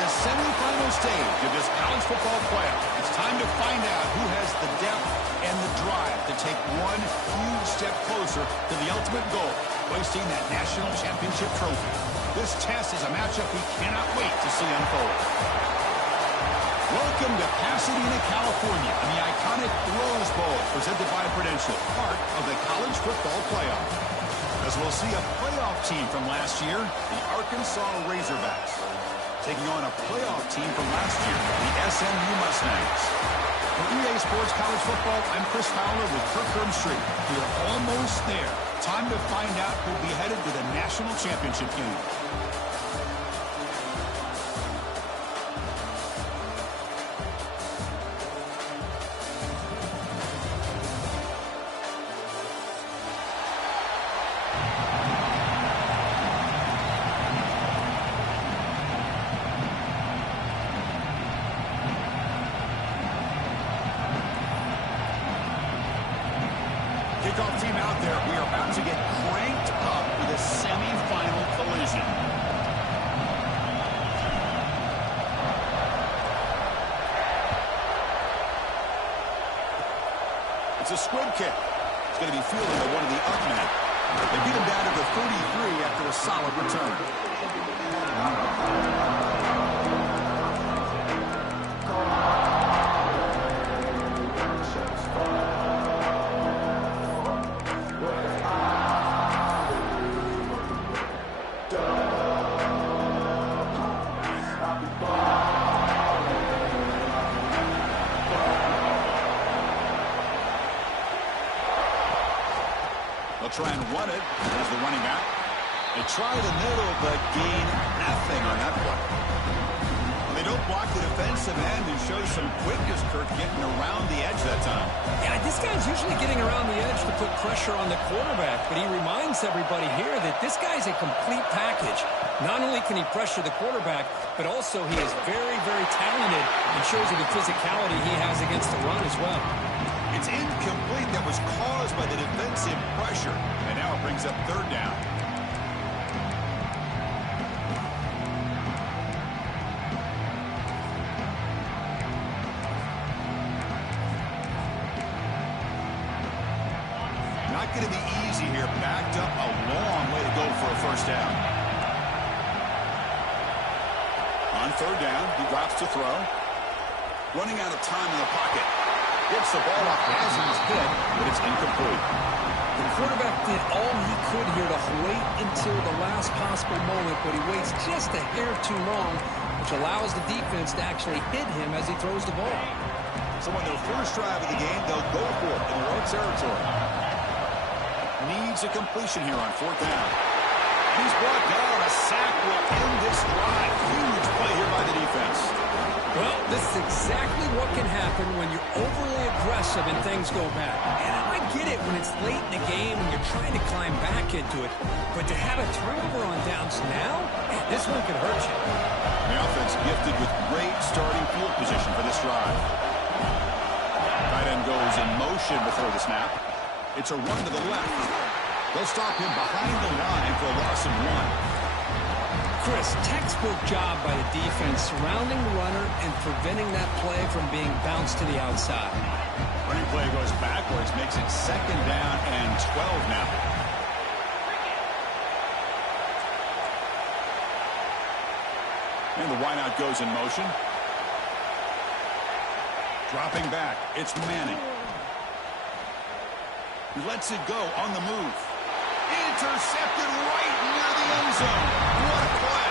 the semifinal stage of this college football playoff. It's time to find out who has the depth and the drive to take one huge step closer to the ultimate goal, hoisting that national championship trophy. This test is a matchup we cannot wait to see unfold. Welcome to Pasadena, California, and the iconic Rose Bowl presented by Prudential, part of the college football playoff. As we'll see a playoff team from last year, the Arkansas Razorbacks, taking on a playoff team from last year, the SMU Mustangs. For EA Sports College Football, I'm Chris Fowler with Kirk Herbstreit. We're almost there. Time to find out who'll be headed to the national championship game. Kickoff team out there. We are about to get cranked up with a semifinal collision. It's a squib kick. It's going to be fielded by one of the up men. They beat him down to the 33 after a solid return. Try and run it as the running back. They try the middle, but gain nothing on that play. They don't block the defensive end and show some quickness, Kirk, getting around the edge that time. Yeah, this guy's usually getting around the edge to put pressure on the quarterback, but he reminds everybody here that this guy's a complete package. Not only can he pressure the quarterback, but also he is very, very talented and shows you the physicality he has against the run as well. It's incomplete. That was caused by the defensive pressure. And now it brings up third down. Not going to be easy here. Backed up a long way to go for a first down. On third down, he drops to throw. Running out of time in the pocket. Gets the ball off as he's hit, but it's incomplete. The quarterback did all he could here to wait until the last possible moment, but he waits just a hair too long, which allows the defense to actually hit him as he throws the ball. So on their first drive of the game, they'll go for it in their own territory. Needs a completion here on fourth down. He's brought down. A sack will end this drive. Huge play here by the defense. Well, this is exactly what can happen when you're overly aggressive and things go bad. And I get it when it's late in the game and you're trying to climb back into it. But to have a turnover on downs now, man, this one could hurt you. The offense gifted with great starting field position for this drive. Tight end goes in motion before the snap. It's a run to the left. They'll stop him behind the line for a loss of one. Chris, textbook job by the defense surrounding the runner and preventing that play from being bounced to the outside. Running play goes backwards, makes it second down and 12 now. And the wideout goes in motion. Dropping back, it's Manning. He lets it go on the move. Intercepted right near the end zone. What a play.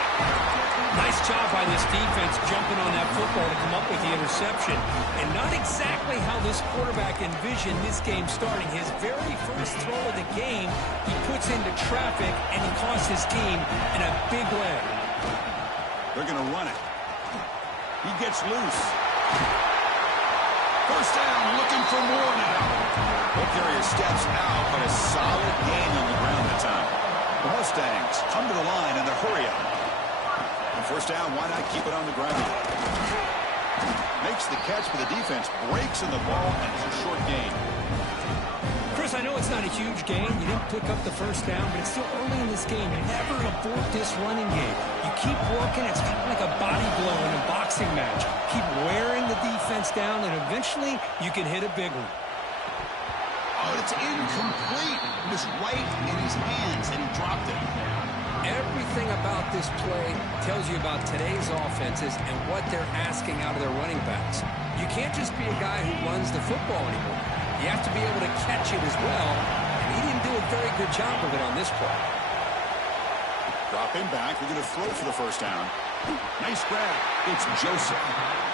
Nice job by this defense jumping on that football to come up with the interception. And not exactly how this quarterback envisioned this game starting. His very first throw of the game, he puts into traffic, and he costs his team in a big way. They're going to run it. He gets loose. First down, looking for more now. Ball carrier steps out, but a solid gain on the ground that time. The Mustangs come to the line in a hurry up. And first down, why not keep it on the ground? Makes the catch for the defense, breaks in the ball, and it's a short gain. Chris, I know it's not a huge gain. You didn't pick up the first down, but it's still early in this game. You never abort this running game. You keep working. It's kind of like a body blow in a boxing match. Keep wearing the defense down, and eventually you can hit a big one. Oh, it's incomplete. It was right in his hands, and he dropped it. Everything about this play tells you about today's offenses and what they're asking out of their running backs. You can't just be a guy who runs the football anymore. You have to be able to catch it as well, and he didn't do a very good job of it on this play. Dropping back, we're going to throw for the first down. Nice grab. It's Joseph.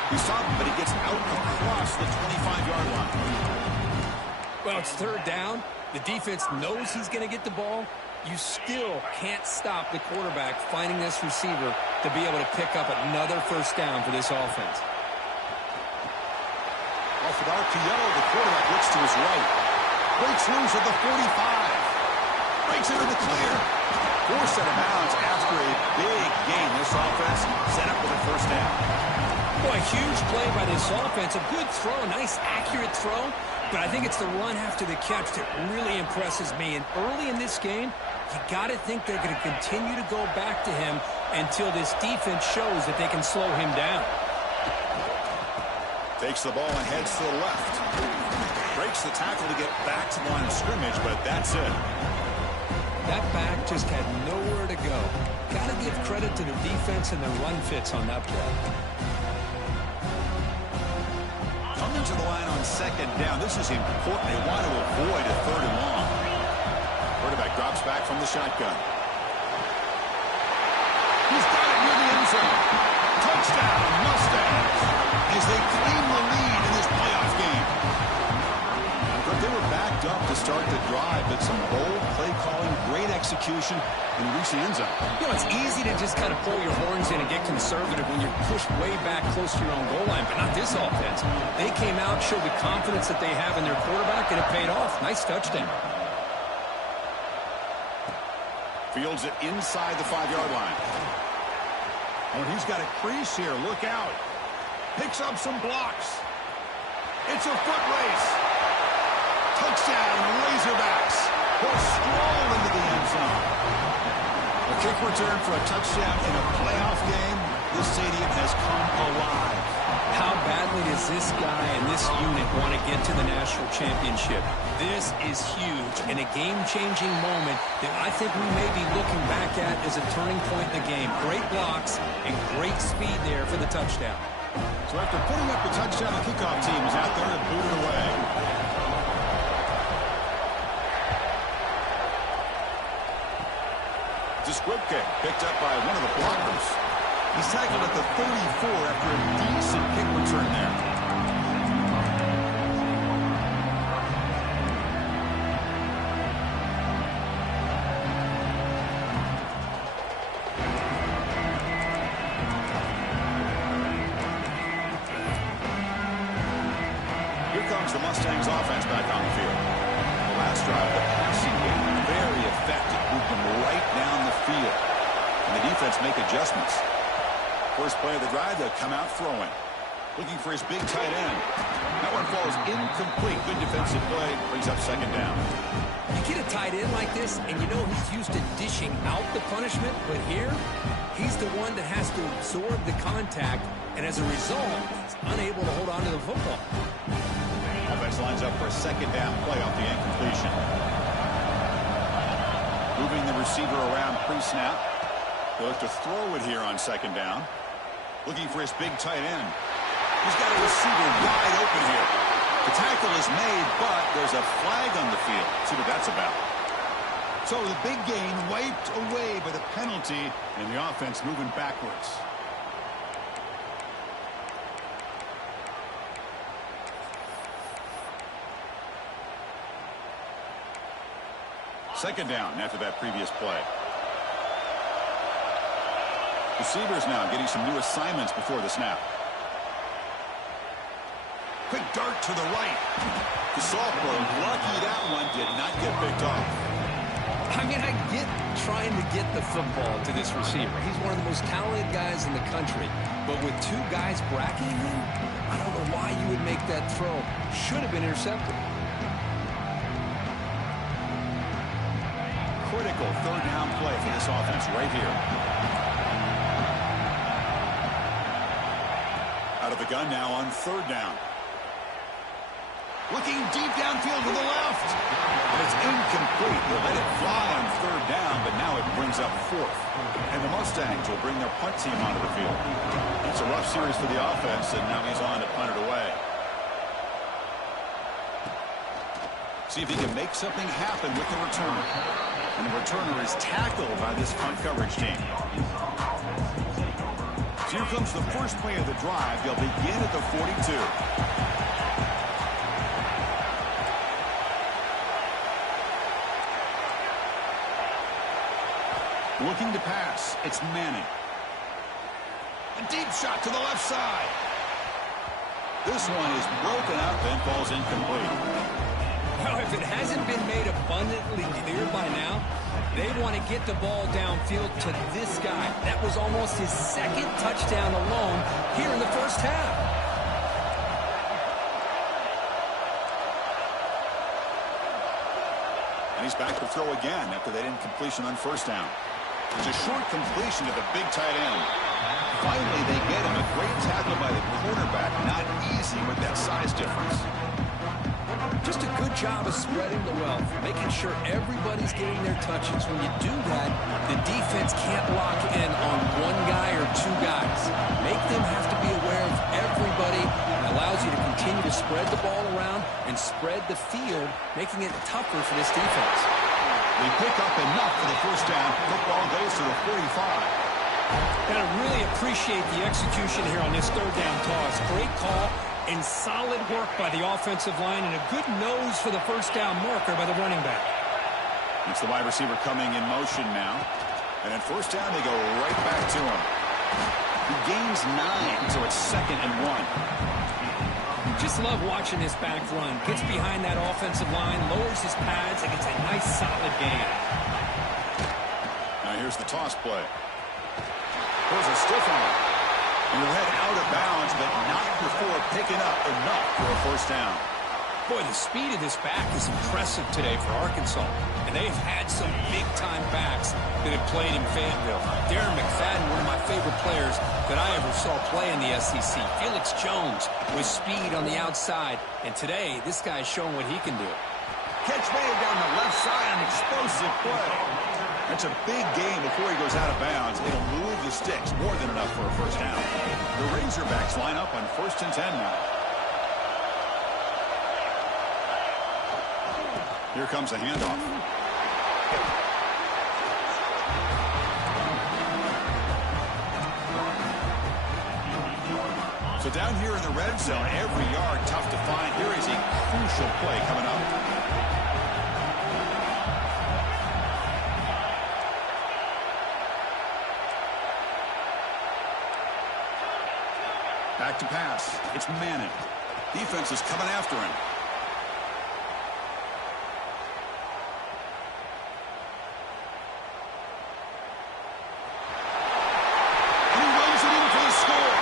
He saw him, but he gets out across the 25-yard line. Well, it's third down. The defense knows he's going to get the ball. You still can't stop the quarterback finding this receiver to be able to pick up another first down for this offense. Off an RPO, the quarterback looks to his right. Breaks loose at the 45. Breaks into the clear. Forced out of bounds after a big gain. This offense set up with a first down. Boy, a huge play by this offense. A good throw, a nice accurate throw. But I think it's the run after the catch that really impresses me. And early in this game, you got to think they're going to continue to go back to him until this defense shows that they can slow him down. Takes the ball and heads to the left. Breaks the tackle to get back to the line of scrimmage, but that's it. That back just had nowhere to go. Got to give credit to the defense and their run fits on that play. Coming to the line on second down. This is important. They want to avoid a third and long. Quarterback drops back from the shotgun. He's got it near the end zone. Touchdown, Mustangs, as they claim the lead in this playoff game. But they were backed up to start the drive, but some bold play calling, great execution, and reach the end zone. You know, it's easy to just kind of pull your horns in and get conservative when you're pushed way back close to your own goal line, but not this offense. They came out, showed the confidence that they have in their quarterback, and it paid off. Nice touchdown. Fields it inside the 5-yard line. Oh, he's got a crease here. Look out. Picks up some blocks. It's a foot race. Touchdown, Razorbacks. Will stroll into the end zone. A kick return for a touchdown in a playoff game. This stadium has come alive. How badly does this guy and this unit want to get to the national championship? This is huge and a game-changing moment that I think we may be looking back at as a turning point in the game. Great blocks and great speed there for the touchdown. So after putting up the touchdown, the kickoff team is out there to boot it away. It's a squib kick picked up by one of the blockers. He's tackled at the 34 after a decent kick return there. Here comes the Mustangs offense back on the field. The last drive, the passing game, very effective. Moved them right down the field. And the defense make adjustments. First play of the drive, they'll come out throwing. Looking for his big tight end. That one falls incomplete. Good defensive play. Brings up second down. You get a tight end like this, and you know he's used to dishing out the punishment, but here, he's the one that has to absorb the contact, and as a result, he's unable to hold on to the football. Offense lines up for a second down play off the incompletion. Moving the receiver around pre-snap. He'll have to throw it here on second down. Looking for his big tight end. He's got a receiver wide open here. The tackle is made, but there's a flag on the field. Let's see what that's about. So the big gain wiped away by the penalty, and the offense moving backwards. Second down after that previous play. Receivers now getting some new assignments before the snap. Quick dart to the right. The sophomore, lucky that one did not get picked off. I mean, I get trying to get the football to this receiver. He's one of the most talented guys in the country. But with two guys bracketing him, I don't know why you would make that throw. Should have been intercepted. critical third down play for this offense right here. Out of the gun now on third down. Looking deep downfield to the left. And it's incomplete. They'll let it fly on third down, but now it brings up fourth. And the Mustangs will bring their punt team onto the field. It's a rough series for the offense, and now he's on to punt it away. See if he can make something happen with the return. And the returner is tackled by this punt coverage team. So here comes the first play of the drive. They'll begin at the 42. Looking to pass. It's Manning. A deep shot to the left side. This one is broken up and falls incomplete. Well, if it hasn't been made abundantly clear by now, they want to get the ball downfield to this guy. That was almost his second touchdown alone here in the first half. And he's back to throw again after that incompletion on first down. It's a short completion to the big tight end. Finally, they get him. A great tackle by the quarterback. Not easy with that size difference. Just a good job of spreading the wealth, making sure everybody's getting their touches. When you do that, the defense can't lock in on one guy or two guys. Make them have to be aware of everybody. It allows you to continue to spread the ball around and spread the field, making it tougher for this defense. They pick up enough for the first down. Football goes to the 45. Gotta really appreciate the execution here on this third down toss. Great call and solid work by the offensive line and a good nose for the first down marker by the running back. It's the wide receiver coming in motion now. And at first down, they go right back to him. He gains 9, so it's 2nd and 1. Just love watching this back run. Gets behind that offensive line, lowers his pads, and gets a nice solid gain. Now here's the toss play. There's a stiff arm. And he'll head out of bounds, but not before picking up enough for a first down. Boy, the speed of this back is impressive today for Arkansas. And they've had some big-time backs that have played in Fayetteville. Darren McFadden, one of my favorite players that I ever saw play in the SEC. Felix Jones with speed on the outside. And today, this guy's showing what he can do. Catch made down the left side, an explosive play. That's a big gain before he goes out of bounds. It'll move the sticks, more than enough for a first down. The Razorbacks line up on 1st and 10 now. Here comes a handoff. So down here in the red zone, every yard tough to find. Here is a crucial play coming up. Back to pass. It's Manning. Defense is coming after him. And he runs it in for the score.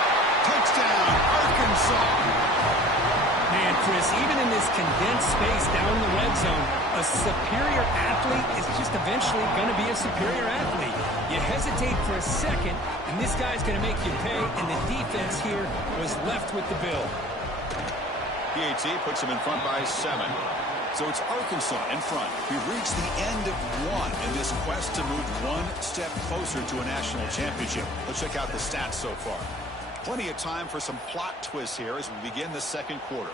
Touchdown, Arkansas. Man, Chris, even in this condensed space down in the red zone, a superior athlete is just eventually going to be a superior athlete. You hesitate for a second, and this guy's going to make you pay, and the defense here was left with the bill. PAT puts him in front by 7. So it's Arkansas in front. We've reached the end of one in this quest to move one step closer to a national championship. Let's check out the stats so far. Plenty of time for some plot twists here as we begin the second quarter.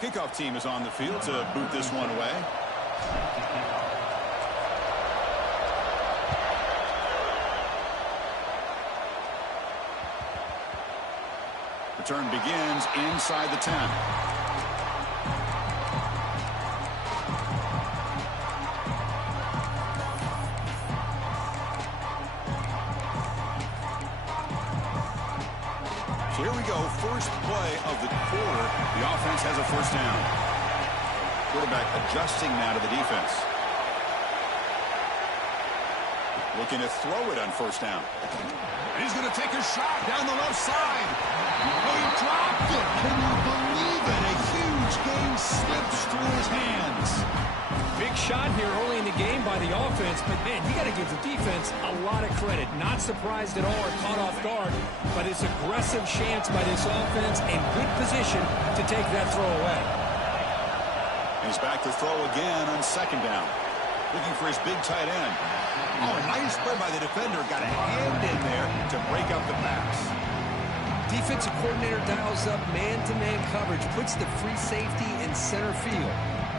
Kickoff team is on the field to boot this one away. Return begins inside the 10. So here we go, first play of the quarter. The offense has a first down. Quarterback adjusting now to the defense. Looking to throw it on first down. And he's going to take a shot down the left side. Oh, he dropped it. Can you believe it? A huge gain slips through his hands. Big shot here early in the game by the offense, but man, you got to give the defense a lot of credit. Not surprised at all or caught off guard, but it's aggressive chance by this offense and good position to take that throw away. He's back to throw again on second down. Looking for his big tight end. Oh, nice play by the defender. Got a hand in there to break up the pass. Defensive coordinator dials up man-to-man coverage, puts the free safety in center field.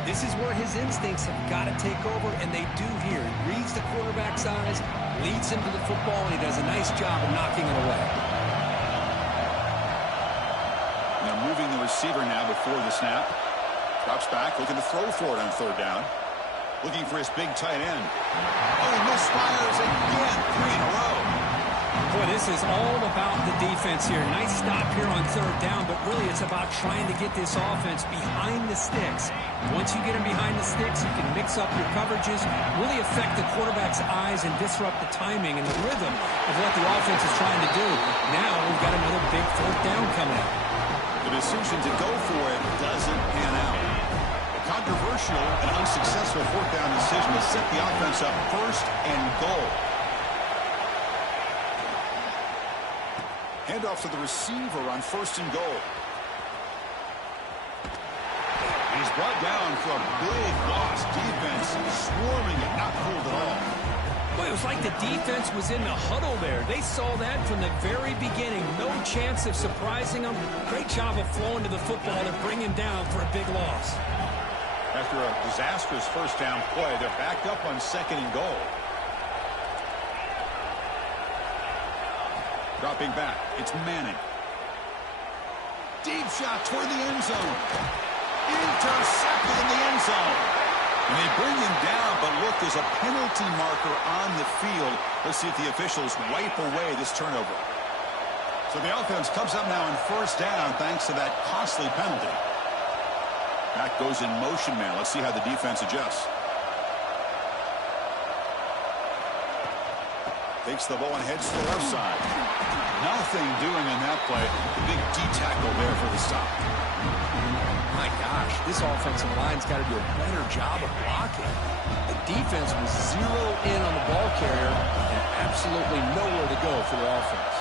This is where his instincts have got to take over, and they do here. He reads the quarterback's eyes, leads him to the football, and he does a nice job of knocking it away. Now moving the receiver now before the snap. Drops back, looking to throw for it on third down. Looking for his big tight end. Oh, he misfires again. 3 in a row. Boy, this is all about the defense here. Nice stop here on third down, but really it's about trying to get this offense behind the sticks. Once you get them behind the sticks, you can mix up your coverages, really affect the quarterback's eyes and disrupt the timing and the rhythm of what the offense is trying to do. Now we've got another big fourth down coming up. The decision to go for it doesn't pan out. A controversial and unsuccessful fourth down decision to set the offense up first and goal. Handoff to the receiver on first and goal. He's brought down for a big loss. Defense swarming it, not fooled at all. Boy, it was like the defense was in the huddle there. They saw that from the very beginning. No chance of surprising them. Great job of flowing to the football to bring him down for a big loss. After a disastrous first down play, they're backed up on second and goal. Dropping back, it's Manning. Deep shot toward the end zone. Intercepted in the end zone. And they bring him down, but look, there's a penalty marker on the field. Let's see if the officials wipe away this turnover. So the offense comes up now on first down thanks to that costly penalty. Back goes in motion now. Let's see how the defense adjusts. Takes the ball and heads to the left side. Nothing doing on that play. The big D tackle there for the stop. My gosh, this offensive line's got to do a better job of blocking. The defense was zero in on the ball carrier and absolutely nowhere to go for the offense.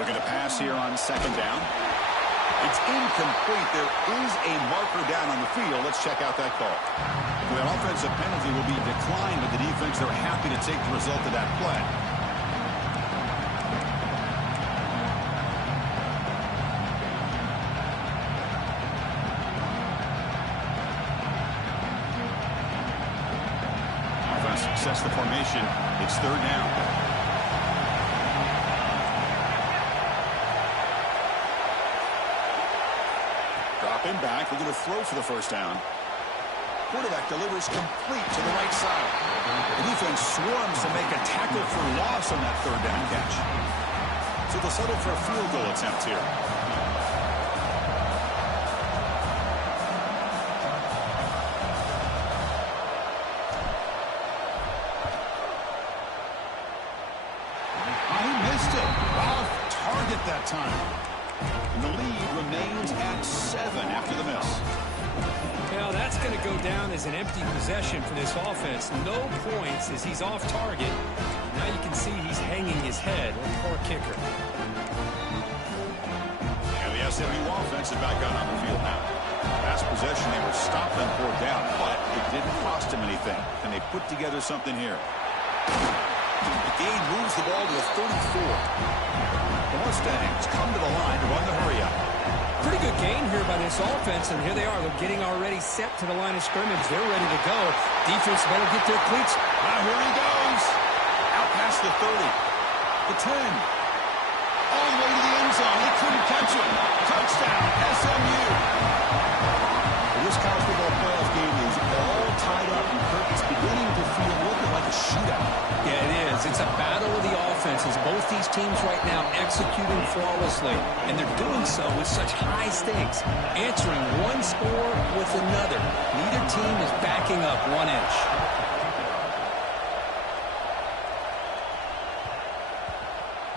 Looking to pass here on second down. It's incomplete. There is a marker down on the field. Let's check out that call. The offensive penalty will be declined, but the defense, they're happy to take the result of that play. Offense success the formation. It's third down. Dropping back, looking to throw for the first down. Quarterback delivers complete to the right side. The defense swarms to make a tackle for loss on that third down catch. So they'll settle for a field goal attempt here. He missed it. Off target that time. And the lead remains at 7 after the miss. Well, that's going to go down as an empty possession for this offense. No points as he's off target. Now you can see he's hanging his head. Poor kicker. And the SMU offense is back out on the field now. Last possession, they were stopped on fourth down, but it didn't cost them anything. And they put together something here. The game moves the ball to the 34. The Mustangs come to the line to run the hurry-up. Pretty good game here by this offense, and here they are. They're getting already set to the line of scrimmage. They're ready to go. Defense better get their cleats. Now here he goes. Out past the 30. The 10. All the way to the end zone. They couldn't catch him. Touchdown, SMU. This college football playoff game is all tied up, and Kirk, it's beginning to feel a little bit like a shootout. Yeah, it is. It's a battle of the offenses. Both these teams right now executing flawlessly, and they're doing so with such high stakes, answering one score with another. Neither team is backing up 1 inch.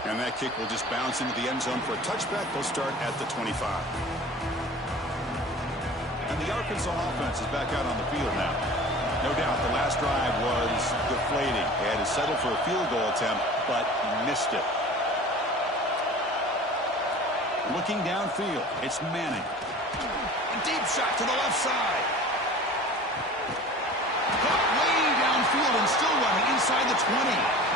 And that kick will just bounce into the end zone for a touchback. They'll start at the 25. And the Arkansas offense is back out on the field now. No doubt the last drive was deflating. They had to settle for a field goal attempt, but missed it. Looking downfield, it's Manning. A deep shot to the left side. Caught way downfield and still running inside the 20.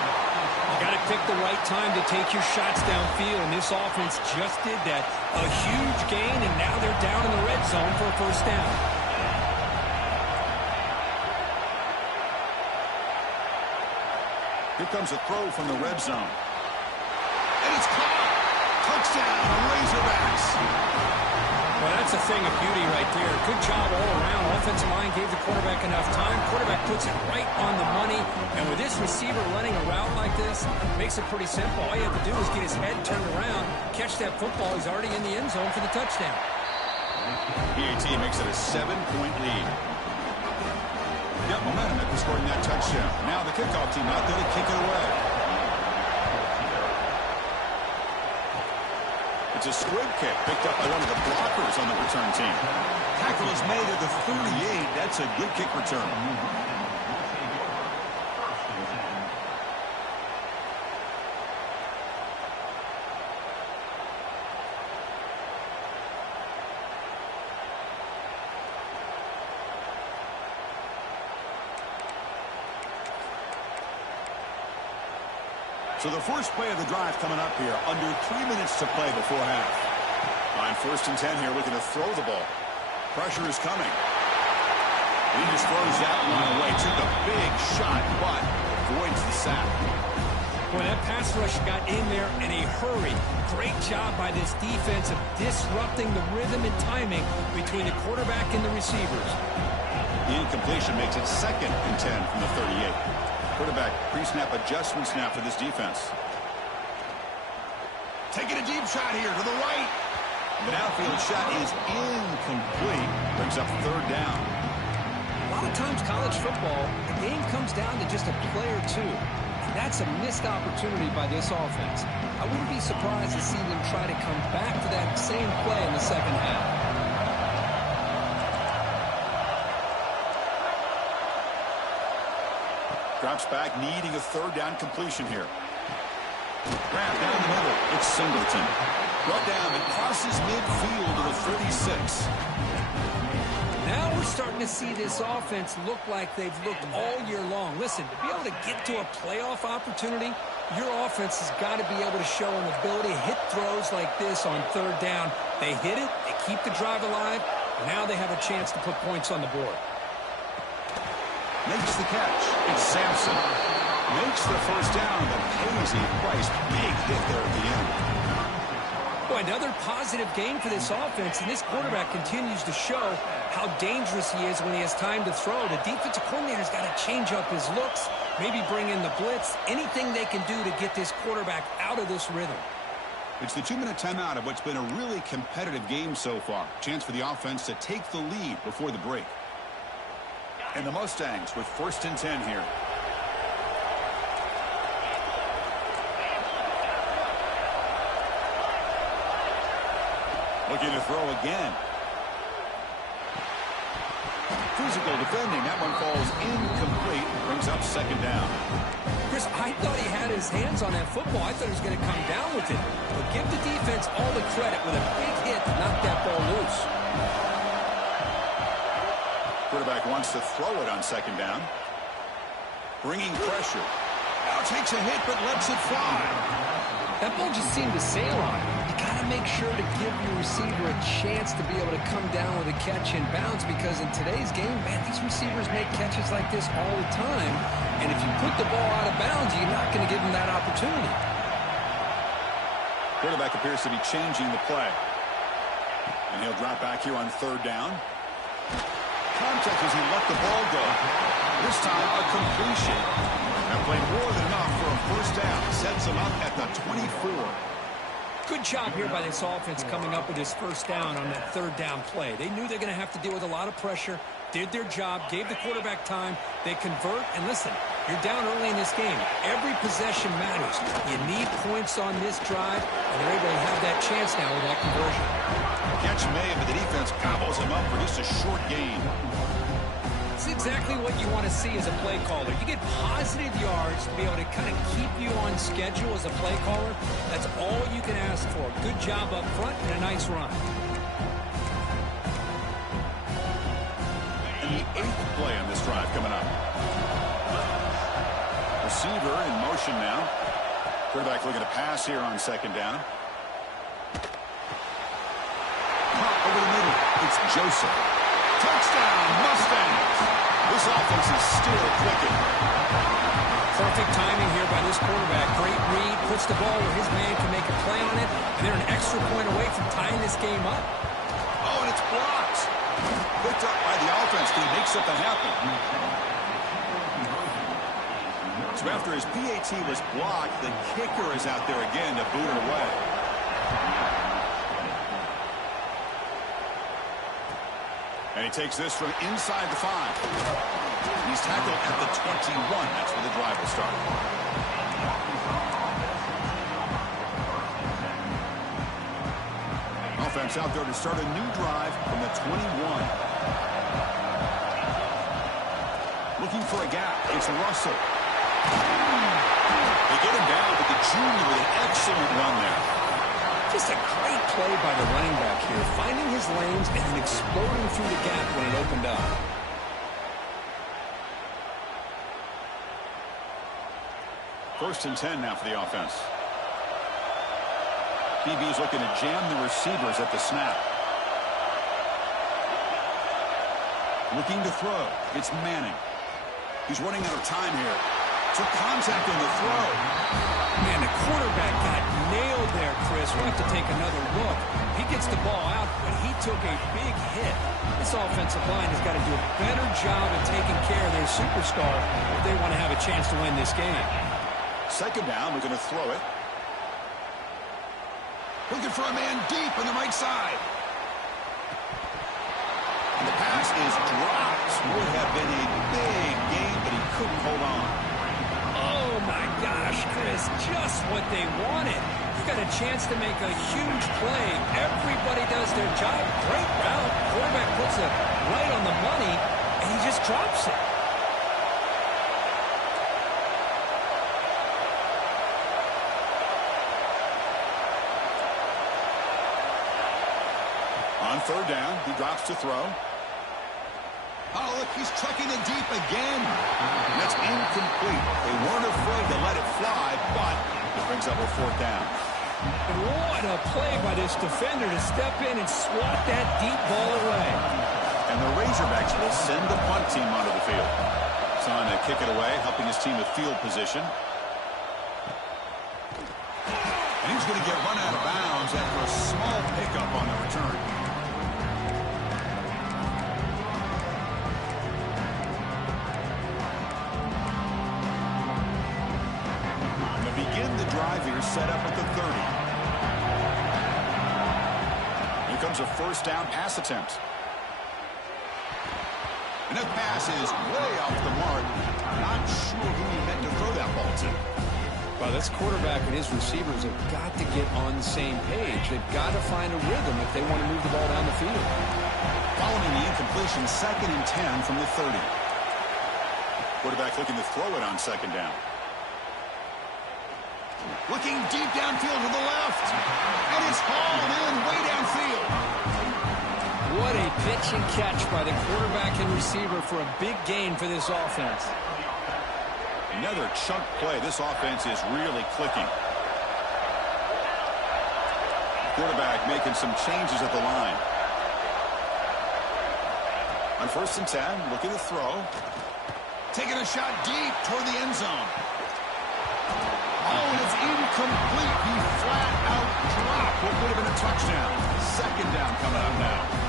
You got to pick the right time to take your shots downfield, and this offense just did that. A huge gain, and now they're down in the red zone for a first down. Here comes a throw from the red zone. And it's caught. Touchdown, Razorbacks. Well, that's a thing of beauty right there. Good job all around. Offensive line gave the quarterback enough time. Quarterback puts it right on the money. And with this receiver running a route like this, makes it pretty simple. All you have to do is get his head turned around, catch that football. He's already in the end zone for the touchdown. PAT makes it a 7-point lead. Got momentum after scoring that touchdown. Now the kickoff team out there to kick it away. It's a squib kick picked up by one of the blockers on the return team. Tackle is made at the 38. That's a good kick return. So the first play of the drive coming up here. Under 3 minutes to play before half. On 1st and 10 here, looking to throw the ball. Pressure is coming. He just throws that one away. Took a big shot, but avoids the sack. Boy, that pass rush got in there in a hurry. Great job by this defense of disrupting the rhythm and timing between the quarterback and the receivers. The incompletion makes it 2nd and 10 from the 38. Quarterback pre-snap adjustment snap for this defense. Taking a deep shot here to the right. The outfield shot is incomplete. Brings up 3rd down. A lot of times college football, the game comes down to just a play or two. And that's a missed opportunity by this offense. I wouldn't be surprised to see them try to come back to that same play in the second half. Drops back, needing a 3rd down completion here. Grab down the middle. It's Singleton. Brought down and crosses midfield to the 36. Now we're starting to see this offense look like they've looked all year long. Listen, to be able to get to a playoff opportunity, your offense has got to be able to show an ability to hit throws like this on 3rd down. They hit it, they keep the drive alive, now they have a chance to put points on the board. Makes the catch. It's Sampson. Makes the first down, but pays a price. Big hit there at the end. Boy, another positive game for this offense, and this quarterback continues to show how dangerous he is when he has time to throw. The defensive coordinator's got to change up his looks, maybe bring in the blitz, anything they can do to get this quarterback out of this rhythm. It's the 2-minute timeout of what's been a really competitive game so far. Chance for the offense to take the lead before the break. And the Mustangs with 1st and 10 here. Looking to throw again. Physical defending. That one falls incomplete. Brings up 2nd down. Chris, I thought he had his hands on that football. I thought he was going to come down with it. But give the defense all the credit with a big hit to knock that ball loose. Quarterback wants to throw it on 2nd down. Bringing pressure. Now takes a hit, but lets it fly. That ball just seemed to sail on it. You got to make sure to give your receiver a chance to be able to come down with a catch and bounce, because in today's game, man, these receivers make catches like this all the time. And if you put the ball out of bounds, you're not going to give them that opportunity. Quarterback appears to be changing the play. And he'll drop back here on 3rd down. Contact as he let the ball go. This time a completion. That played more than enough for a first down. Sets him up at the 24. Good job here by this offense coming up with this first down on that third down play. They knew they're going to have to deal with a lot of pressure, did their job, gave the quarterback time. They convert, and listen, you're down early in this game. Every possession matters. You need points on this drive, and they're able to have that chance now with that conversion. Catch made, but the defense gobbles him up for just a short gain. It's exactly what you want to see as a play caller. You get positive yards to be able to kind of keep you on schedule as a play caller. That's all you can ask for. Good job up front and a nice run. And the 8th play on this drive coming up. Receiver in motion now. Quarterback looking to pass here on second down. Pop over the middle. It's Joseph. Touchdown, Mustangs. This offense is still clicking. Perfect timing here by this quarterback. Great read, puts the ball where his man can make a play on it, and they're an extra point away from tying this game up. Oh, and it's blocked. Picked up by the offense to make something happen. So after his PAT was blocked, the kicker is out there again to boot it away. And he takes this from inside the 5. He's tackled at the 21. That's where the drive will start. Offense out there to start a new drive from the 21. Looking for a gap. It's Russell. They get him down, but the junior with an excellent run there. Just a great play by the running back here, finding his lanes and then exploding through the gap when it opened up. First and 10 now for the offense. DB's looking to jam the receivers at the snap. Looking to throw. It's Manning. He's running out of time here. Took contact on the throw. Man, the quarterback got nailed there, Chris. We'll have to take another look. He gets the ball out, but he took a big hit. This offensive line has got to do a better job of taking care of their superstar if they want to have a chance to win this game. Second down, we're going to throw it. Looking for a man deep on the right side. And the pass is dropped. Would have been a big gain, but he couldn't hold on. Oh, my gosh, Chris, just what they wanted. You got a chance to make a huge play. Everybody does their job. Great route. Quarterback puts it right on the money, and he just drops it. On third down, he drops to throw. Oh, look, he's trucking it deep again. That's incomplete. They weren't afraid to let it fly, but it brings up a fourth down. What a play by this defender to step in and swat that deep ball away. And the Razorbacks will send the punt team onto the field. Trying to kick it away, helping his team with field position. And he's going to get run out of bounds after a small pickup on the return. Drive here set up at the 30. Here comes a first down pass attempt. And that pass is way off the mark. Not sure who he meant to throw that ball to. Well, this quarterback and his receivers have got to get on the same page. They've got to find a rhythm if they want to move the ball down the field. Following the incompletion, 2nd and 10 from the 30. Quarterback looking to throw it on second down. Looking deep downfield to the left. And it's hauled in way downfield. What a pitch and catch by the quarterback and receiver for a big gain for this offense. Another chunk play. This offense is really clicking. Quarterback making some changes at the line. On 1st and 10, looking to throw. Taking a shot deep toward the end zone. Oh, and it's incomplete. He flat out dropped what would have been a touchdown. Second down coming up now.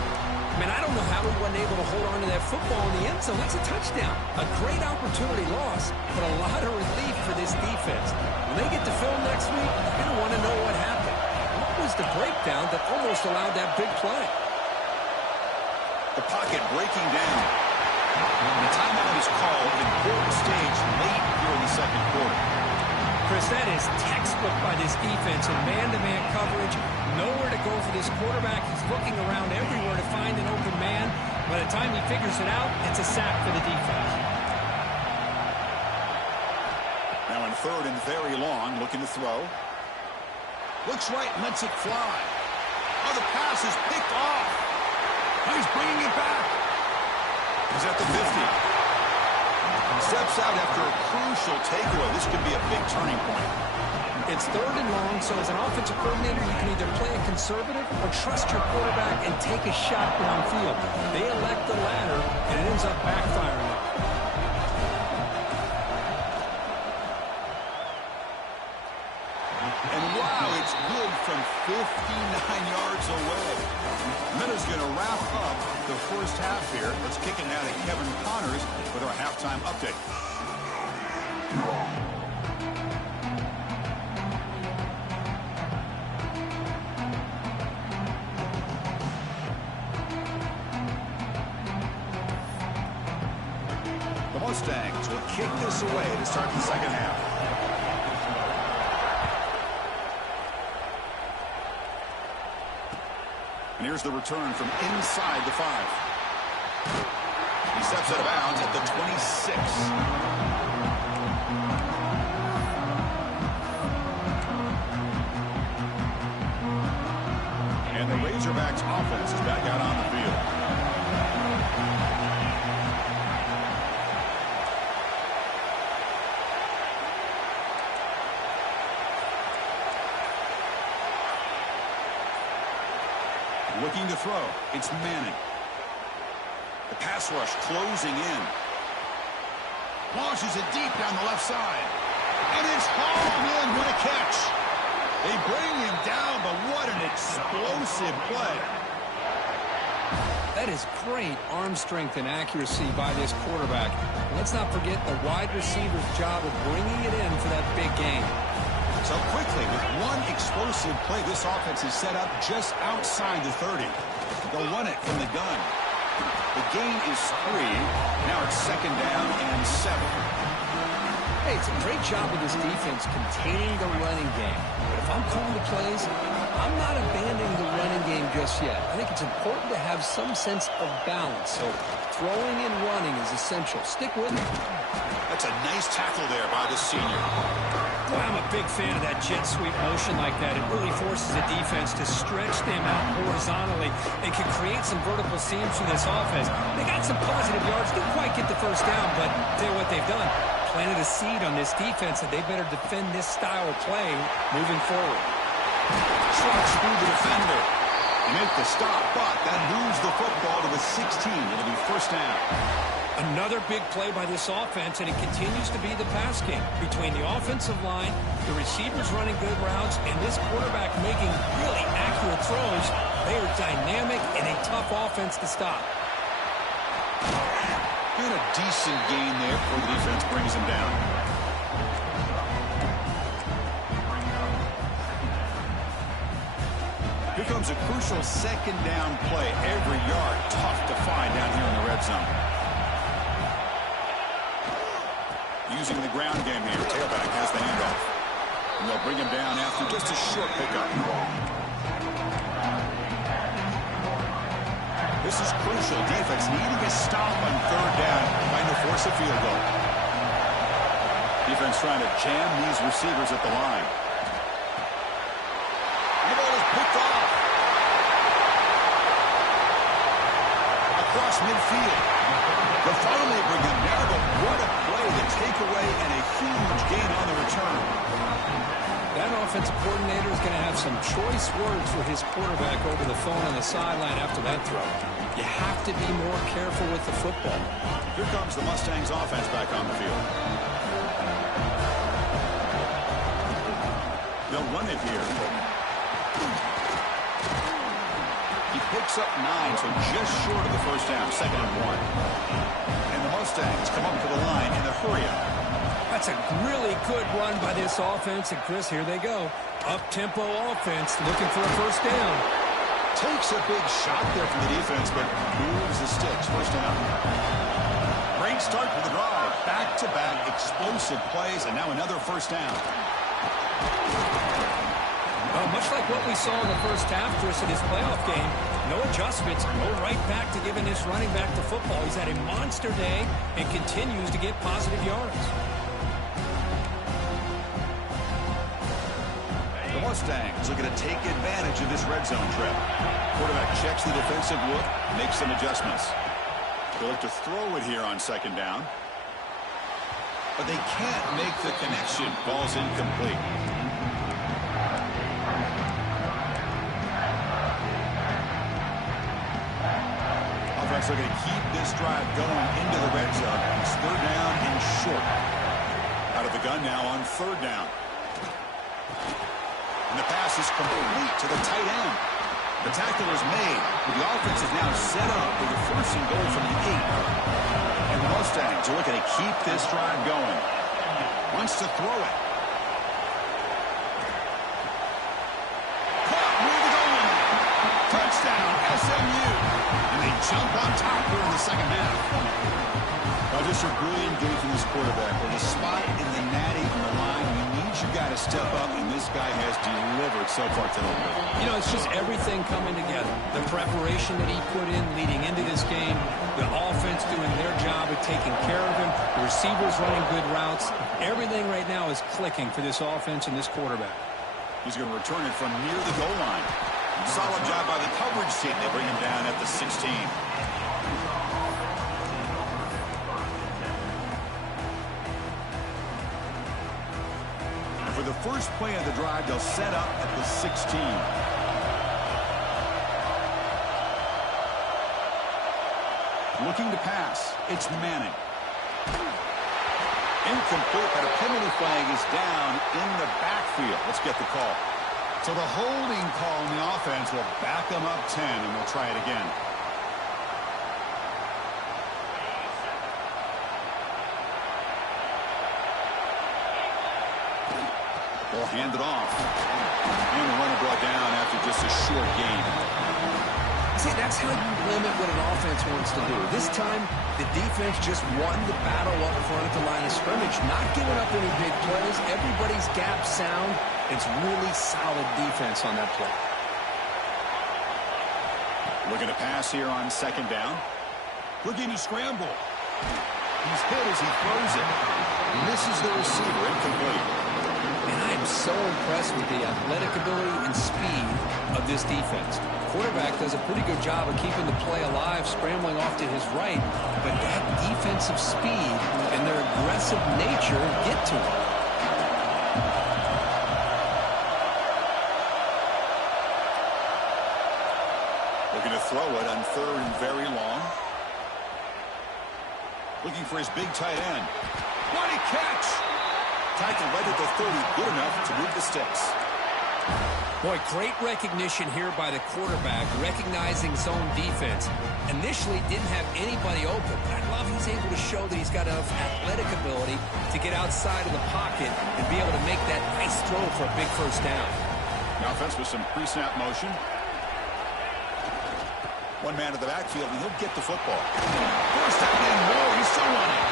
Man, I don't know how he wasn't able to hold on to that football in the end zone. That's a touchdown. A great opportunity loss, but a lot of relief for this defense. When they get to film next week, they're going to want to know what happened. What was the breakdown that almost allowed that big play. The pocket breaking down. And the timeout is called at an important stage late here in the second quarter. Chris, that is textbook by this defense in man-to-man coverage. Nowhere to go for this quarterback. He's looking around everywhere to find an open man. By the time he figures it out, it's a sack for the defense. Now in third and very long, looking to throw. Looks right, lets it fly. Oh, the pass is picked off. Now he's bringing it back. He's at the 50. Steps out after a crucial takeaway. This could be a big turning point. It's third and long, so as an offensive coordinator, you can either play it conservative or trust your quarterback and take a shot downfield. They elect the latter, and it ends up backfiring them. And wow, it's good from 59 yards away. Minna's going to wrap up the first half here. Let's kick it now to Kevin Connors with our halftime update. The Mustangs will kick this away to start the second half. And here's the return from inside the 5. He steps out of bounds at the 26. And the Razorbacks offense is back out on the field. Looking to throw. It's Manning. The pass rush closing in. Launches it deep down the left side. And it's hauled in. What a catch. They bring him down, but what an explosive play. That is great arm strength and accuracy by this quarterback. Let's not forget the wide receiver's job of bringing it in for that big game. So quickly, with one explosive play, this offense is set up just outside the 30. They'll run it from the gun. The gain is 3. Now it's second down and 7. Hey, it's a great job of this defense containing the running game. But if I'm calling the plays, I'm not abandoning the running game just yet. I think it's important to have some sense of balance. So throwing and running is essential. Stick with it. That's a nice tackle there by the senior. Boy, I'm a big fan of that jet sweep motion like that. It really forces the defense to stretch them out horizontally and can create some vertical seams for this offense. They got some positive yards. Didn't quite get the first down, but they're what they've done. Planted a seed on this defense that they better defend this style of play moving forward. Trucks through the defender. They make the stop, but that moves the football to the 16. It'll be first down. Another big play by this offense, and it continues to be the pass game. Between the offensive line, the receivers running good routes, and this quarterback making really accurate throws, they are dynamic and a tough offense to stop. And a decent gain there before the defense brings him down. Here comes a crucial second down play. Every yard tough to find down here in the red zone. Using the ground game here. Tailback has the handoff. And they'll bring him down after just a short pickup. This is crucial. Defense needing a stop on third down, trying to force a field goal. Defense trying to jam these receivers at the line. The ball is picked off. Across midfield. They'll finally bring him down, but what a play, the takeaway, and a huge gain on the return. That offensive coordinator is going to have some choice words for his quarterback over the phone on the sideline after that throw. You have to be more careful with the football. Here comes the Mustangs offense back on the field. They'll run it here. He picks up 9, so just short of the first down, second and 1. And the Mustangs come up to the line in a hurry-up. That's a really good run by this offense, and Chris, here they go. Up-tempo offense looking for a first down. Takes a big shot there from the defense, but moves the sticks. First down. Great start for the drive. Back-to-back explosive plays, and now another first down. Well, much like what we saw in the first half, Chris, in his playoff game, no adjustments, go right back to giving this running back the football. He's had a monster day and continues to get positive yards. The Mustangs looking to take advantage of this red zone trip. Quarterback checks the defensive look, makes some adjustments. They'll look to throw it here on second down. But they can't make the connection. Ball's incomplete. Offense looking to keep this drive going into the red zone. It's third down and short. Out of the gun now on third down. And the pass is complete to the tight end. The tackle is made, but the offense is now set up with a first and goal from the 8. And the Mustangs are looking to keep this drive going. Wants to throw it. Caught near the goal line. Touchdown, SMU. And they jump on top here in the second half. Well, just a brilliant game from this quarterback. With a spot in the natty on the line, you need your guy to step up, and this guy has delivered so far today. You know, it's just everything coming together. The preparation that he put in leading into this game, the offense doing their job of taking care of him, the receivers running good routes. Everything right now is clicking for this offense and this quarterback. He's going to return it from near the goal line. Solid job by the coverage team. They bring him down at the 16. For the first play of the drive, they'll set up at the 16. Looking to pass. It's Manning. Incomplete, but a penalty flag is down in the backfield. Let's get the call. So the holding call on the offense will back them up 10, and they'll try it again. They'll hand it off. And the runner brought down after just a short gain. See, that's how you limit what an offense wants to do. This time, the defense just won the battle up front at the line of scrimmage, not giving up any big plays. Everybody's gap sound. It's really solid defense on that play. Looking to pass here on second down. Looking to scramble. He's hit as he throws it. Misses the receiver, incomplete. And I am so impressed with the athletic ability and speed of this defense. Quarterback does a pretty good job of keeping the play alive, scrambling off to his right, but that defensive speed and their aggressive nature get to him. Looking to throw it on third and very long. Looking for his big tight end. What a catch! Tackle right at the 30, good enough to move the sticks. Boy, great recognition here by the quarterback, recognizing zone defense. Initially didn't have anybody open, but I love he's able to show that he's got enough athletic ability to get outside of the pocket and be able to make that nice throw for a big first down. The offense with some pre-snap motion. One man to the backfield, and he'll get the football. First down and more, he's still running.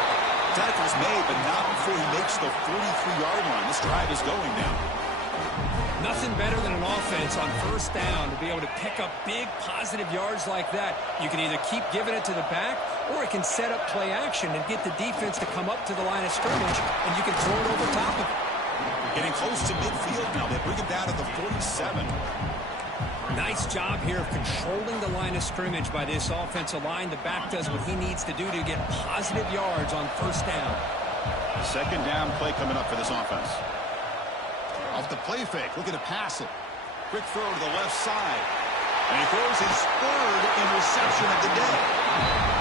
Tackle's made, but not before he makes the 43-yard line. This drive is going now. Nothing better than an offense on first down to be able to pick up big positive yards like that. You can either keep giving it to the back, or it can set up play action and get the defense to come up to the line of scrimmage, and you can throw it over top of it. Getting close to midfield now. They bring it down to the 47. Nice job here of controlling the line of scrimmage by this offensive line. The back does what he needs to do to get positive yards on first down. Second down play coming up for this offense. Off the play fake, looking to pass it. Quick throw to the left side. And he throws his third interception of the day.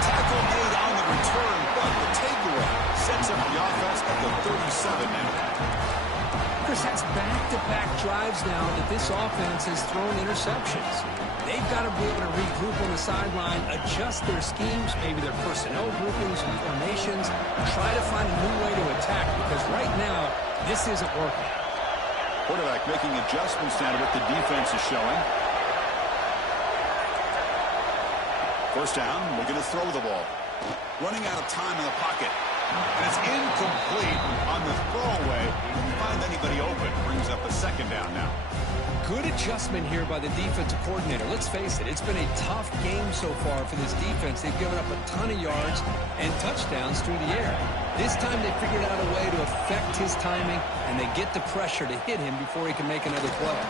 Tackle made on the return, but the takeaway sets up the offense at the 37 now. Chris, that's back-to-back drives now that this offense has thrown interceptions. They've got to be able to regroup on the sideline, adjust their schemes, maybe their personnel groupings and formations, try to find a new way to attack, because right now, this isn't working. Quarterback making adjustments now to what the defense is showing. First down, looking to throw the ball. Running out of time in the pocket. And it's incomplete on the throwaway. Didn't find anybody open. Brings up a second down now. Good adjustment here by the defensive coordinator. Let's face it, it's been a tough game so far for this defense. They've given up a ton of yards and touchdowns through the air. This time they figured out a way to affect his timing, and they get the pressure to hit him before he can make another play.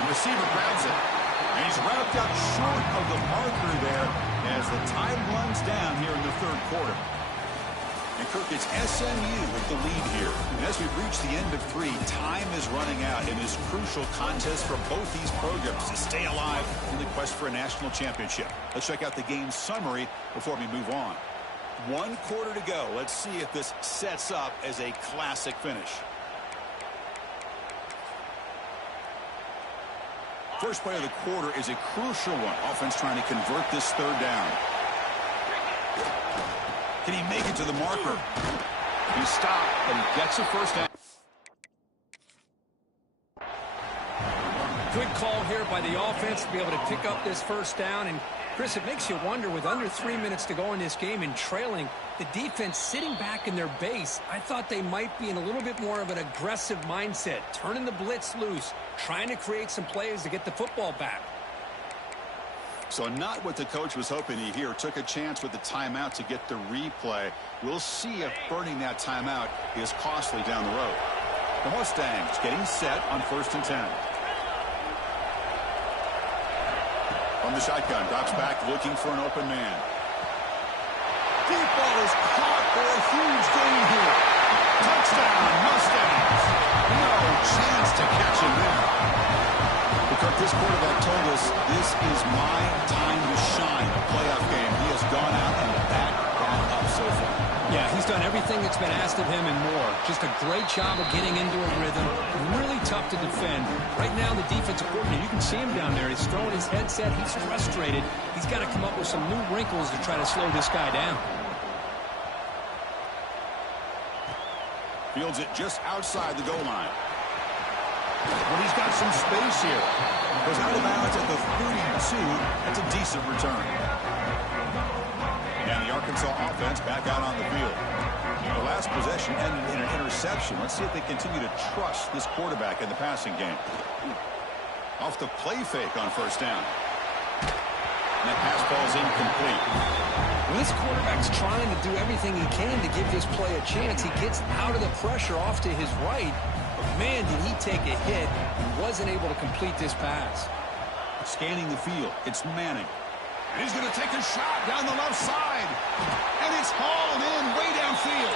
The receiver grabs it. And he's wrapped up short of the marker there as the time runs down here in the third quarter. And Kirk, it's SMU with the lead here. And as we've reached the end of 3, time is running out in this crucial contest for both these programs to stay alive in the quest for a national championship. Let's check out the game summary before we move on. 1 quarter to go. Let's see if this sets up as a classic finish. First play of the quarter is a crucial one. Offense trying to convert this third down. Can he make it to the marker? He stopped, but he gets a first down. Good call here by the offense to be able to pick up this first down. And, Chris, it makes you wonder, with under 3 minutes to go in this game and trailing, the defense sitting back in their base, I thought they might be in a little bit more of an aggressive mindset, turning the blitz loose, trying to create some plays to get the football back. So not what the coach was hoping to hear. Took a chance with the timeout to get the replay. We'll see if burning that timeout is costly down the road. The Mustangs getting set on 1st and 10. From the shotgun, drops back looking for an open man. Deep ball is caught for a huge gain here. Touchdown, Mustangs. No chance to catch him there. Kirk, this quarterback told us this is my time to shine. A playoff game. He has gone out and backed that up so far. Yeah, he's done everything that's been asked of him and more. Just a great job of getting into a rhythm. Really tough to defend. Right now, the defensive coordinator, you can see him down there. He's throwing his headset. He's frustrated. He's got to come up with some new wrinkles to try to slow this guy down. Fields it just outside the goal line. But he's got some space here. Goes out of bounds at the 32. That's a decent return. And the Arkansas offense back out on the field. The last possession ended in an interception. Let's see if they continue to trust this quarterback in the passing game. Off the play fake on first down. And that pass ball is incomplete. Well, this quarterback's trying to do everything he can to give this play a chance. He gets out of the pressure off to his right. But, man, did he take a hit and wasn't able to complete this pass. Scanning the field. It's Manning. And he's going to take a shot down the left side. And it's hauled in way downfield.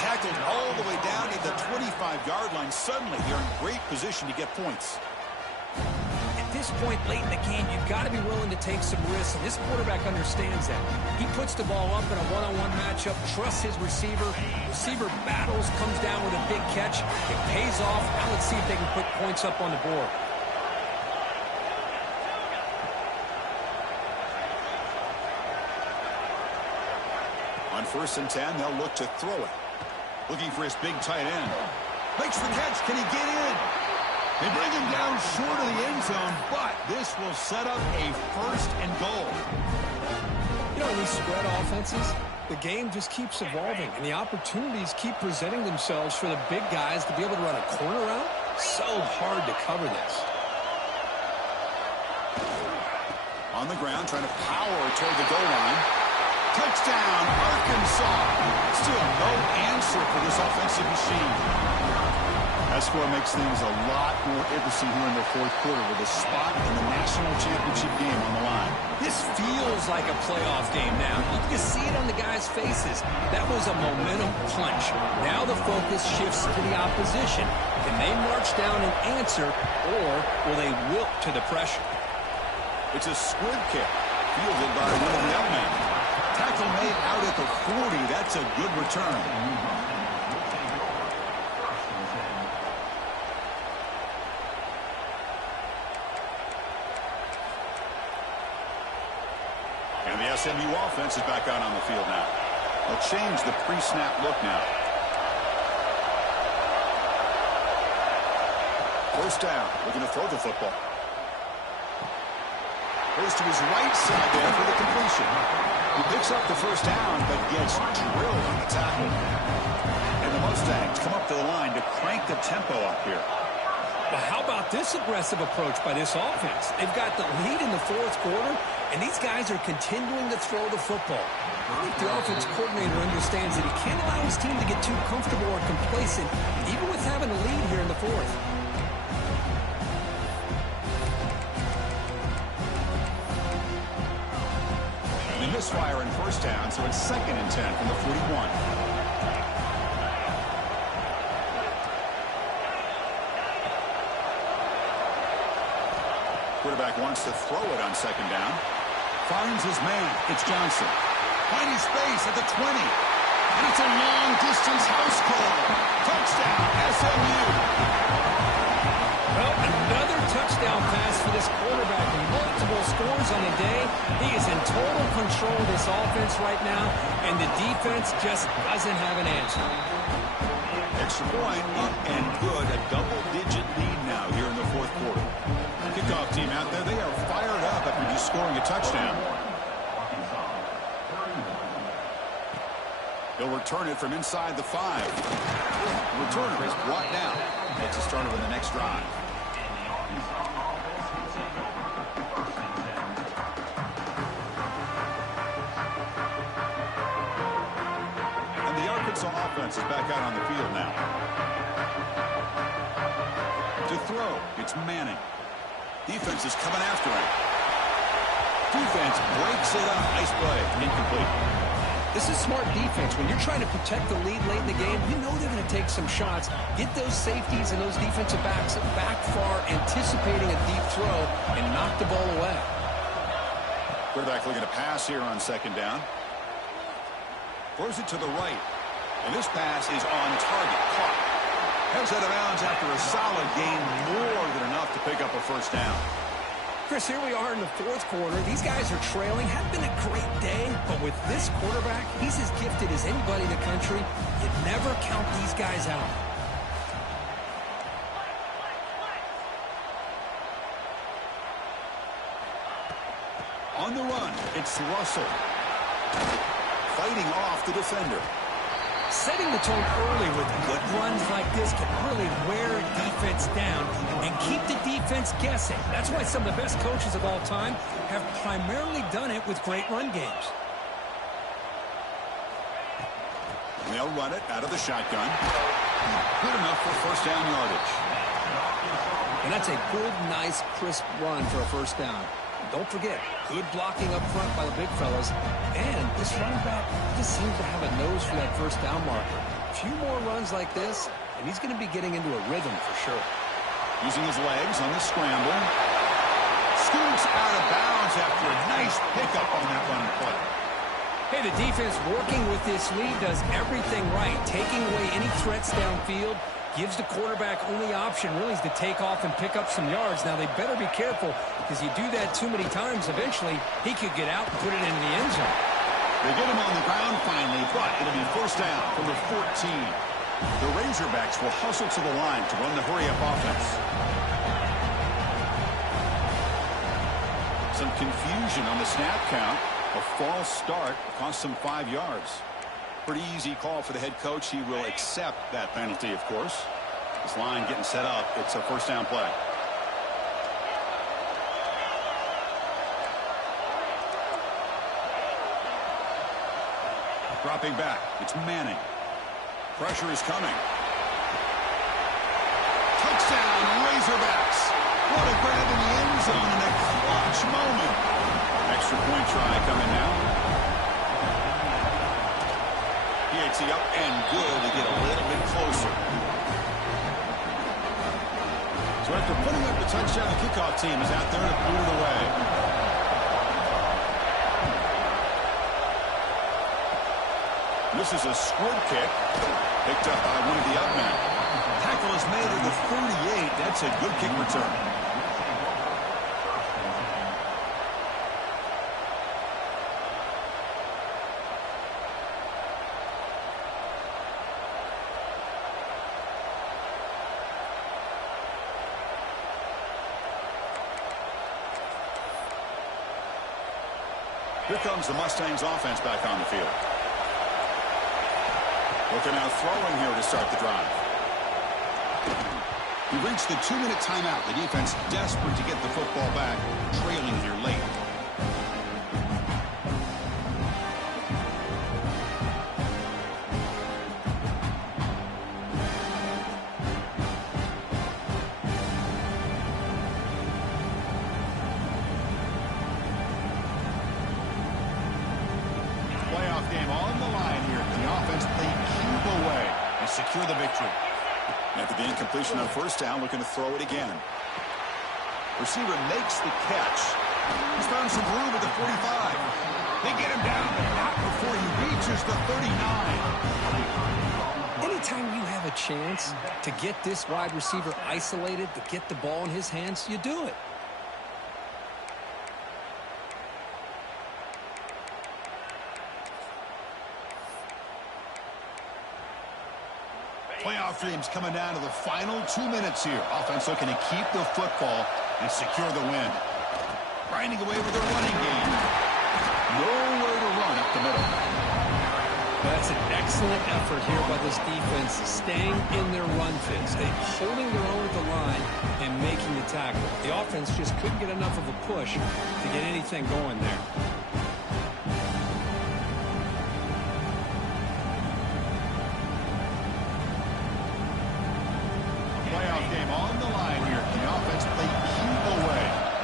Tackled all the way down at the 25-yard line. Suddenly, they're in great position to get points. At this point late in the game, you've got to be willing to take some risks, and this quarterback understands that. He puts the ball up in a one-on-one matchup, trusts his receiver. Receiver battles, comes down with a big catch. It pays off. Now let's see if they can put points up on the board. On 1st and 10, they'll look to throw it. Looking for his big tight end. Makes the catch. Can he get in? They bring him down short of the end zone, but this will set up a 1st and goal. You know, in these spread offenses, the game just keeps evolving, and the opportunities keep presenting themselves for the big guys to be able to run a corner route. So hard to cover this. On the ground, trying to power toward the goal line. Touchdown, Arkansas. Still no answer for this offensive machine. That score makes things a lot more interesting here in the 4th quarter with a spot in the national championship game on the line. This feels like a playoff game now. You can see it on the guys' faces. That was a momentum punch. Now the focus shifts to the opposition. Can they march down and answer, or will they wilt to the pressure? It's a squib kick, fielded by one of the young men. Tackle made out at the 40. That's a good return. And the SMU offense is back out on the field now. They'll change the pre-snap look now. First down, looking to throw the football. Goes to his right side there for the completion. He picks up the first down, but gets drilled on the tackle. And the Mustangs come up to the line to crank the tempo up here. Well, how about this aggressive approach by this offense? They've got the lead in the fourth quarter, and these guys are continuing to throw the football. I think the offense coordinator understands that he can't allow his team to get too comfortable or complacent, even with having a lead here in the fourth. They misfire in first down, so it's 2nd and 10 from the 41. Quarterback wants to throw it on 2nd down. Finds his man. It's Johnson. Finding space at the 20. And it's a long-distance house call. Touchdown, SMU. Well, another touchdown pass for this quarterback. Multiple scores on the day. He is in total control of this offense right now, and the defense just doesn't have an answer. Extra point, up and good. A double-digit lead now here in the fourth quarter. Kickoff team out there, they are fired up after just scoring a touchdown. They'll return it from inside the 5. The returner is brought down. Makes a start on the next drive. And the Arkansas offense is back out on the field now. To throw, it's Manning. Defense is coming after him. Defense breaks it up. Nice play. Incomplete. This is smart defense. When you're trying to protect the lead late in the game, you know they're going to take some shots. Get those safeties and those defensive backs back far, anticipating a deep throw, and knock the ball away. Quarterback looking to pass here on 2nd down. Throws it to the right. And this pass is on target. Caught. Heads out of bounds after a solid game. More than enough to pick up a first down. Chris, here we are in the fourth quarter. These guys are trailing. Hadn't been a great day, but with this quarterback, he's as gifted as anybody in the country. You never count these guys out. On the run, it's Russell. Fighting off the defender. Setting the tone early with good runs like this can really wear a defense down and keep the defense guessing. That's why some of the best coaches of all time have primarily done it with great run games. They'll run it out of the shotgun. Good enough for first down yardage. And that's a good, nice, crisp run for a first down. Don't forget, good blocking up front by the big fellas. And this running back just seems to have a nose for that first down marker. A few more runs like this, and he's going to be getting into a rhythm for sure. Using his legs on the scramble. Scoots out of bounds after a nice pickup on that run play. Hey, the defense working with this lead does everything right, taking away any threats downfield. Gives the quarterback only option really is to take off and pick up some yards. Now, they better be careful because you do that too many times, eventually he could get out and put it into the end zone. They get him on the ground finally, but it'll be first down from the 14. The Razorbacks will hustle to the line to run the hurry-up offense. Some confusion on the snap count. A false start cost them 5 yards. Pretty easy call for the head coach. He will accept that penalty, of course. This line getting set up. It's a first down play. Dropping back. It's Manning. Pressure is coming. Touchdown, Razorbacks. What a grab in the end zone in a clutch moment. Extra point try coming now. He up and good to get a little bit closer. So after putting up the touchdown, the kickoff team is out there to boot it away. This is a squib kick picked up by one of the up men. Tackle is made at the 38. That's a good kick return. Here comes the Mustangs offense back on the field. Looking out throwing here to start the drive. We reached the 2-minute timeout. The defense desperate to get the football back, trailing here late. Playoff game on the line here. The offense played keep away and secure the victory. After the incompletion on first down, looking to throw it again. Receiver makes the catch. He's found some room at the 45. They get him down, but not before he reaches the 39. Anytime you have a chance to get this wide receiver isolated, to get the ball in his hands, you do it. Playoff dreams coming down to the final 2 minutes here. Offense looking to keep the football and secure the win. Grinding away with their running game. Nowhere to run up the middle. That's an excellent effort here by this defense, staying in their run fits, holding their own at the line and making the tackle. The offense just couldn't get enough of a push to get anything going there.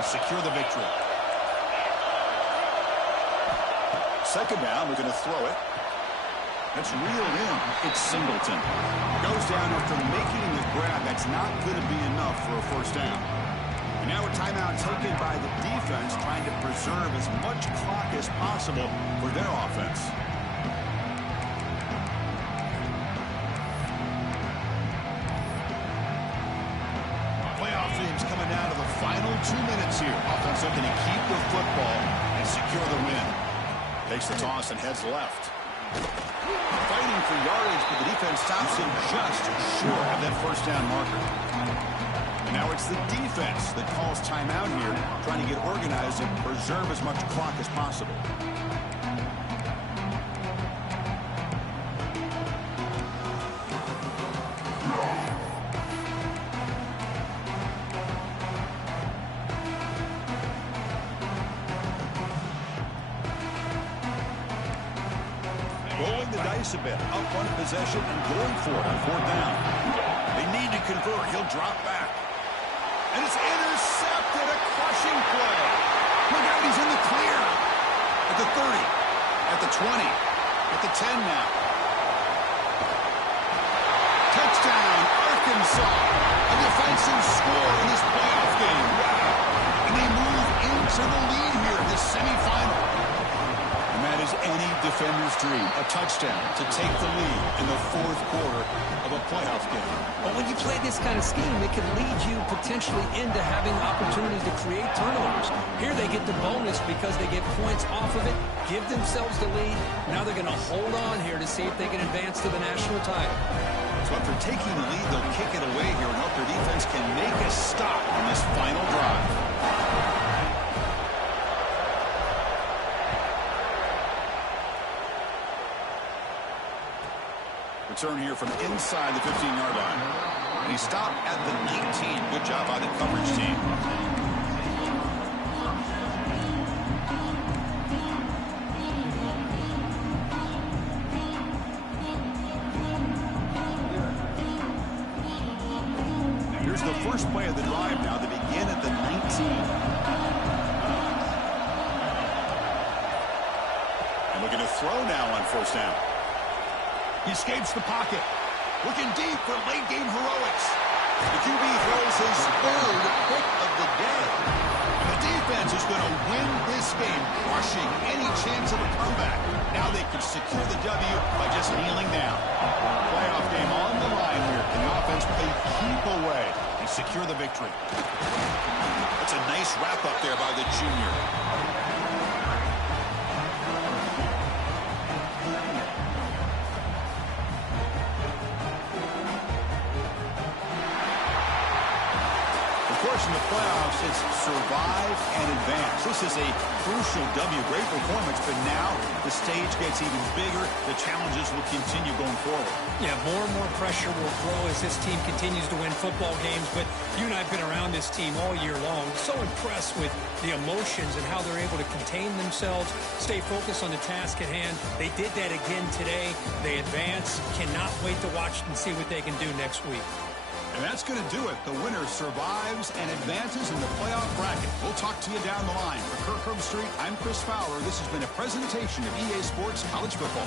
Secure the victory. Second down, we're going to throw it. That's reeled in. It's Singleton. Goes down after making the grab. That's not going to be enough for a first down. And now a timeout taken by the defense, trying to preserve as much clock as possible for their offense. Coming down to the final 2 minutes here. Offense looking to keep the football and secure the win. Takes the toss and heads left. Fighting for yardage, but the defense stops him just short of that first down marker. And now it's the defense that calls timeout here, trying to get organized and preserve as much clock as possible. Rolling the dice a bit, up on possession and going for it on fourth down. They need to convert. He'll drop back. And it's intercepted, a crushing play. Look out, he's in the clear. At the 30, at the 20, at the 10 now. Touchdown, Arkansas. A defensive score in this playoff game. Wow. And they move into the lead here in this semifinal. And that is any defender's dream, a touchdown to take the lead in the fourth quarter of a playoff game. But when you play this kind of scheme, it can lead you potentially into having opportunities to create turnovers. Here they get the bonus because they get points off of it, give themselves the lead. Now they're going to hold on here to see if they can advance to the national title. So after taking the lead, they'll kick it away here and hope their defense can make a stop on this final drive. Return here from inside the 15-yard line. And he stopped at the 19. Good job by the coverage team. Here's the first play of the drive now. They begin at the 19. And looking to throw now on first down. He escapes the pocket. Looking deep for late-game heroics. The QB throws his third pick of the day. And the defense is going to win this game, crushing any chance of a comeback. Now they can secure the W by just kneeling down. Playoff game on the line here. Can the offense play keep away and secure the victory? That's a nice wrap-up there by the junior. course, in the playoffs, it's survive and advance. This is a crucial W. Great performance, but now the stage gets even bigger. The challenges will continue going forward. Yeah, more and more pressure will grow as this team continues to win football games, but you and I have been around this team all year long. So impressed with the emotions and how they're able to contain themselves, stay focused on the task at hand. They did that again today. They advance. Cannot wait to watch and see what they can do next week. And that's going to do it. The winner survives and advances in the playoff bracket. We'll talk to you down the line. For Kirk Herbstreit, I'm Chris Fowler. This has been a presentation of EA Sports College Football.